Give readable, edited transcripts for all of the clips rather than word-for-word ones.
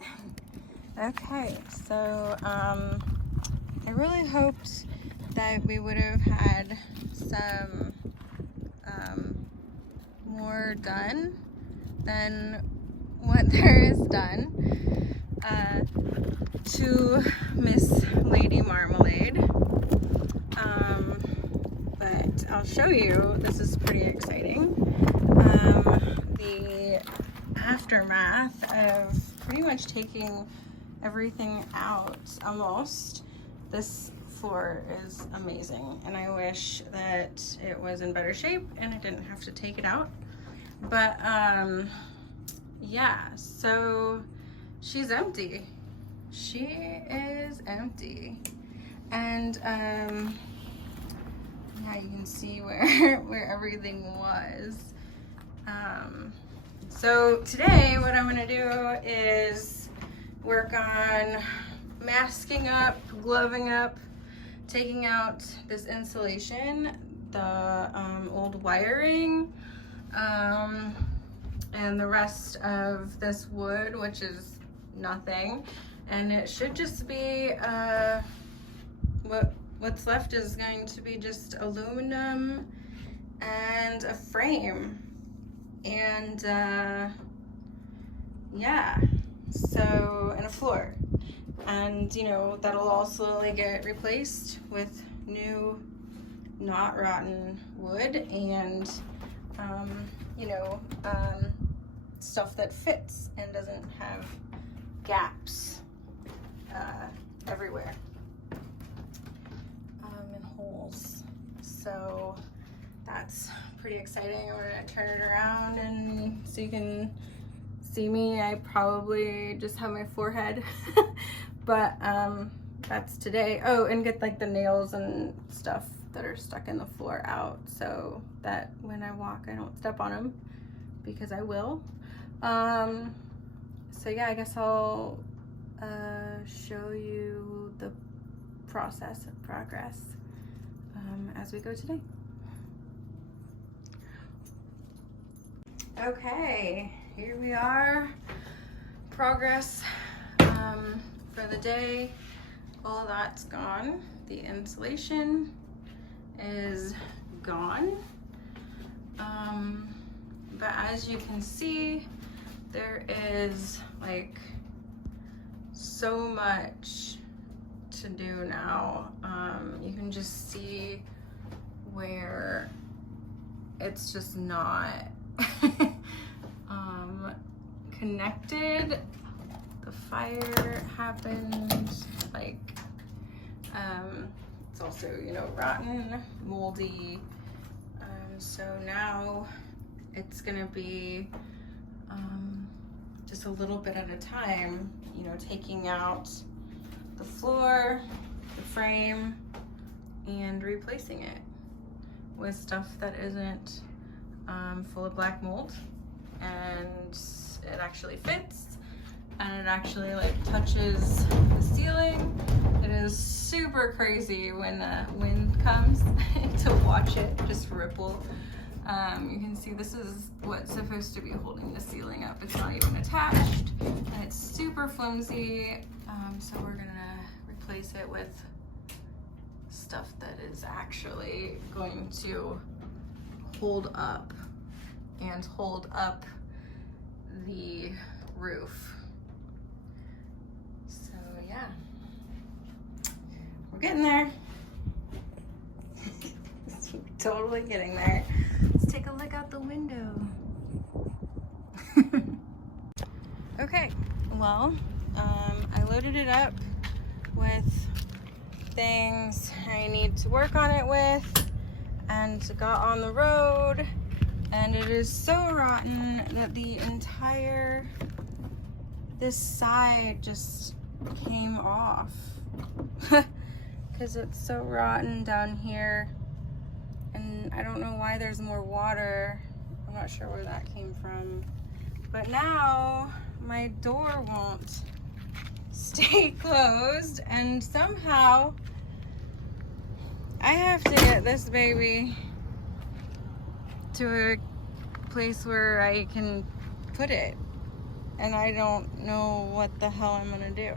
Okay, so I really hoped that we would have had some more done than what there is done to Miss Lady Marmalade. But I'll show you. This is pretty exciting. The aftermath of pretty much taking everything out almost. This floor is amazing, and I wish that it was in better shape and I didn't have to take it out. But yeah, so she's empty. She is empty. And yeah, you can see where everything was. So today what I'm gonna do is work on masking up, gloving up, taking out this insulation, the old wiring, and the rest of this wood, which is nothing. And it should just be, what's left is going to be just aluminum and a frame. And yeah, so, and a floor. And you know, that'll all slowly get replaced with new, not rotten wood and you know, stuff that fits and doesn't have gaps everywhere and holes. So that's pretty exciting. We're gonna turn it around and so you can see me. I probably just have my forehead. But that's today. Oh, and get like the nails and stuff that are stuck in the floor out so that when I walk I don't step on them, because I will. So yeah, I guess I'll show you the progress as we go today. Okay, here we are. Progress for the day. All that's gone. The insulation is gone. But as you can see, there is like so much to do now. You can just see where it's just not connected. The fire happened, like it's also, you know, rotten, moldy. So now it's gonna be just a little bit at a time, you know, taking out the floor, the frame, and replacing it with stuff that isn't full of black mold, and it actually fits, and it actually like touches the ceiling. It is super crazy when the wind comes to watch it just ripple. You can see this is what's supposed to be holding the ceiling up. It's not even attached, and it's super flimsy. So we're gonna replace it with stuff that is actually going to hold up and hold up the roof. So yeah, we're getting there. Totally getting there. Let's take a look out the window. Okay, well, I loaded it up with things I need to work on it with, and got on the road, and it is so rotten that the entire, this side just came off because it's so rotten down here. And I don't know why there's more water. I'm not sure where that came from. But now my door won't stay closed, and somehow I have to get this baby to a place where I can put it. and I don't know what the hell I'm gonna do.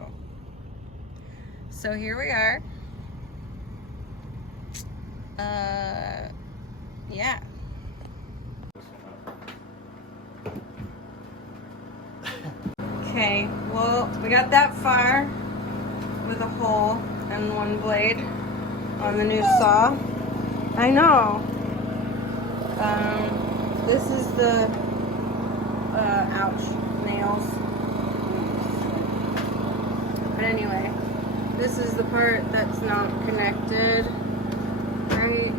So here we are. Yeah. Okay, well, we got that far with a hole and one blade on the new saw. I know. This is the, ouch, nails. But anyway, this is the part that's not connected. Right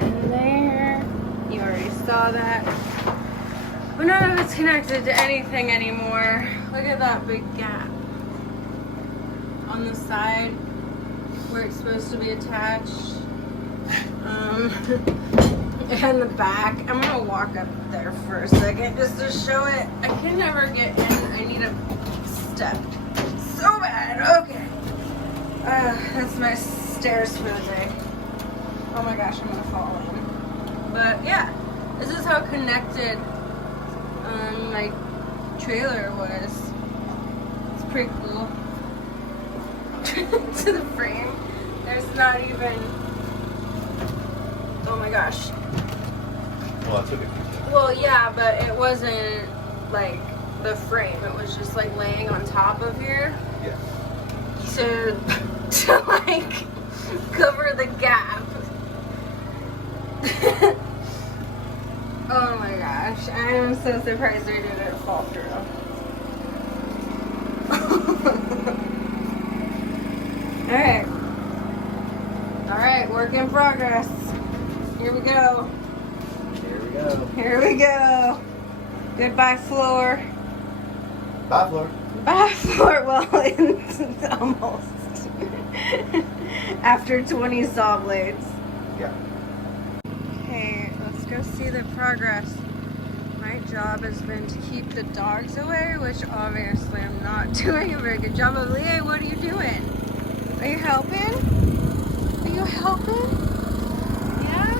in there. You already saw that. But none of it's connected to anything anymore. Look at that big gap on the side where it's supposed to be attached. And the back. I'm gonna walk up there for a second just to show it. I can never get in. I need a step so bad. Okay. That's my stairs for the day. Oh my gosh, I'm gonna fall in. But yeah, this is how connected my trailer was. It's pretty cool. To the frame. There's not even, oh my gosh. Well, I took a picture. Well, yeah, but it wasn't like the frame. It was just like laying on top of here. Yeah. To like cover the gap. Oh my gosh, I am so surprised I didn't fall through. Alright. Alright, work in progress. Here we go. Here we go. Here we go. Goodbye, floor. Bye, floor. Bye, floor. Well, it's almost. After 20 saw blades. Yeah. Okay, let's go see the progress. My job has been to keep the dogs away, which obviously I'm not doing a very good job of. Leah, what are you doing? Are you helping? Are you helping? Yeah?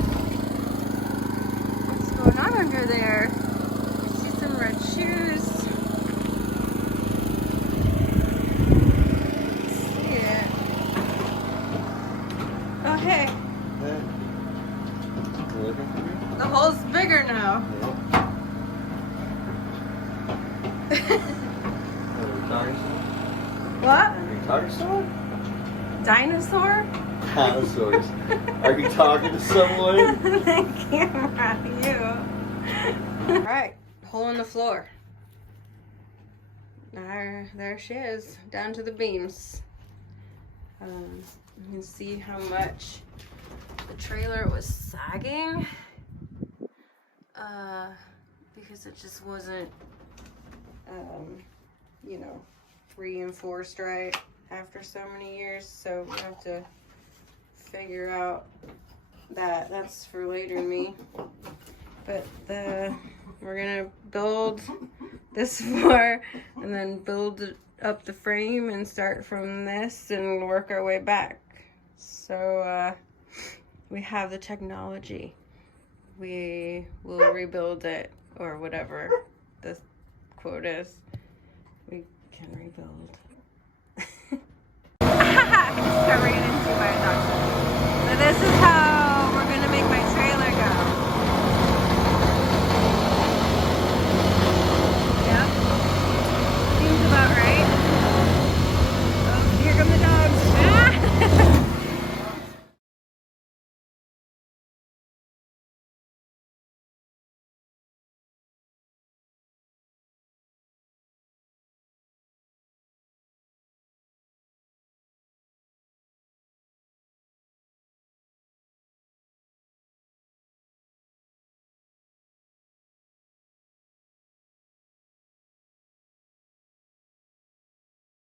What's going on under there? I see some red shoes. See it. Oh, hey. Hey. You looking for me? The hole's bigger now. Yeah. Are you talking to someone? What? Are you talking to someone? Dinosaur? Dinosaurs. Are you talking to someone? The camera, you. Alright, hole in the floor. There she is, down to the beams. You can see how much the trailer was sagging. Because it just wasn't, you know, reinforced right after so many years. So we have to figure out that. That's for later me. But we're gonna build this floor and then build up the frame and start from this and work our way back. So we have the technology. We will rebuild it, or whatever the quote is. We can rebuild. Just got ran into by a dog. So this is how